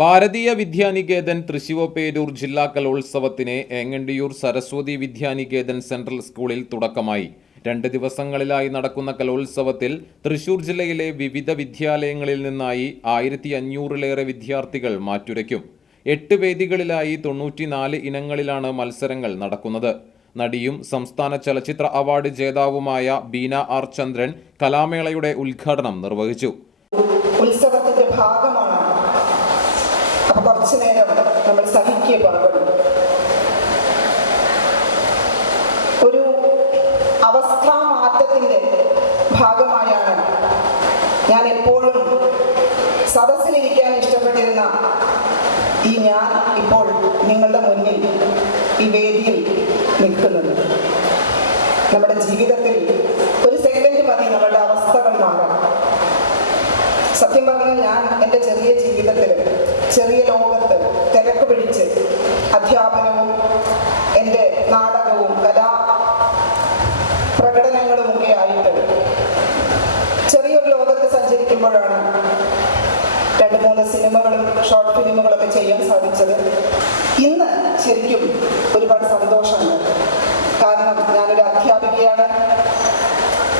ഭാരതീയ വിദ്യാനികേതൻ തൃശിവപേരൂർ ജില്ലാ കലോത്സവത്തിന് ഏങ്ങണ്ടിയൂർ സരസ്വതി വിദ്യാനികേതൻ സെൻട്രൽ സ്കൂളിൽ തുടക്കമായി. രണ്ട് ദിവസങ്ങളിലായി നടക്കുന്ന കലോത്സവത്തിൽ തൃശൂർ ജില്ലയിലെ വിവിധ വിദ്യാലയങ്ങളിൽ നിന്നായി ആയിരത്തി അഞ്ഞൂറിലേറെ വിദ്യാർത്ഥികൾ മാറ്റുരയ്ക്കും. എട്ട് വേദികളിലായി തൊണ്ണൂറ്റിനാല് ഇനങ്ങളിലാണ് മത്സരങ്ങൾ നടക്കുന്നത്. നടിയും സംസ്ഥാന ചലച്ചിത്ര അവാർഡ് ജേതാവുമായ ബീന ആർ ചന്ദ്രൻ കലാമേളയുടെ ഉദ്ഘാടനം നിർവഹിച്ചു. ഉത്സവത്തിന്റെ അപ്പൊ കുറച്ചു നേരം നമ്മൾ സഹിക്കുകയെ പറഞ്ഞു ഒരു അവസ്ഥാ മാറ്റത്തിന്റെ ഭാഗമായാണ് ഞാൻ എപ്പോഴും സദസ്സിലിരിക്കാൻ ഇഷ്ടപ്പെട്ടിരുന്ന ഈ ഞാൻ ഇപ്പോൾ നിങ്ങളുടെ മുന്നിൽ ഈ വേദിയിൽ നിൽക്കുന്നത്. നമ്മുടെ ജീവിതത്തിൽ ഒരു സെക്കൻഡ് മതി നമ്മുടെ അവസ്ഥകൾ മാറാം സത്യം പറഞ്ഞാൽ ഞാൻ എന്റെ ചെറിയ ജീവിതത്തിൽ ചെറിയ ലോകത്ത് തിരക്ക് പിടിച്ച് അധ്യാപനവും എന്റെ നാടകവും കലാ പ്രകടനങ്ങളും ഒക്കെ ആയിട്ട് ചെറിയൊരു ലോകത്ത് സഞ്ചരിക്കുമ്പോഴാണ് രണ്ട് മൂന്ന് സിനിമകളും ഷോർട്ട് ഫിലിമുകളൊക്കെ ചെയ്യാൻ സാധിച്ചത്. ഇന്ന് ശരിക്കും ഒരുപാട് സന്തോഷമുണ്ട്. കാരണം ഞാനൊരു അധ്യാപികയാണ്.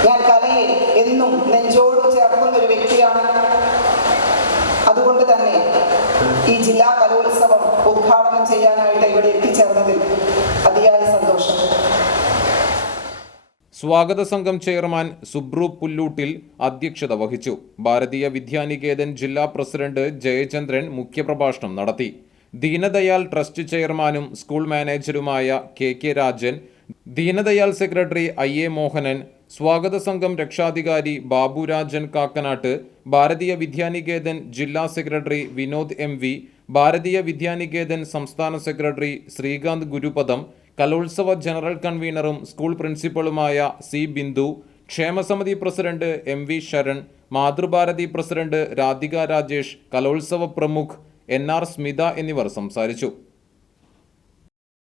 ഞാൻ കലയെ എന്നും നെഞ്ചോട് ഈ ജില്ലാ കലോത്സവം ഉദ്ഘാടനം ചെയ്യാനായിട്ട് ഇവിടെ എത്തിച്ചേർന്നതിൽ അതിയായ സന്തോഷം. സ്വാഗത സംഘം ചെയർമാൻ സുബ്രു പുല്ലൂട്ടിൽ അധ്യക്ഷത വഹിച്ചു. ഭാരതീയ വിദ്യാനികേതൻ ജില്ലാ പ്രസിഡന്റ് ജയചന്ദ്രൻ മുഖ്യപ്രഭാഷണം നടത്തി. ദീനദയാൽ ട്രസ്റ്റ് ചെയർമാനും school മാനേജരുമായ K K Rajan Deendayal secretary I A Mohanan സ്വാഗത സംഘം രക്ഷാധികാരി ബാബുരാജൻ കാക്കനാട്ട് ഭാരതീയ വിദ്യാനികേതൻ ജില്ലാ സെക്രട്ടറി വിനോദ് എം വി ഭാരതീയ വിദ്യാനികേതൻ സംസ്ഥാന സെക്രട്ടറി ശ്രീകാന്ത് ഗുരുപദം കലോത്സവ ജനറൽ കൺവീനറും സ്കൂൾ പ്രിൻസിപ്പളുമായ C Bindu ക്ഷേമസമിതി president M V Sharan Mathrubharathi president Radhika Rajesh കലോത്സവ പ്രമുഖ് എൻ ആർ സ്മിത എന്നിവർ സംസാരിച്ചു.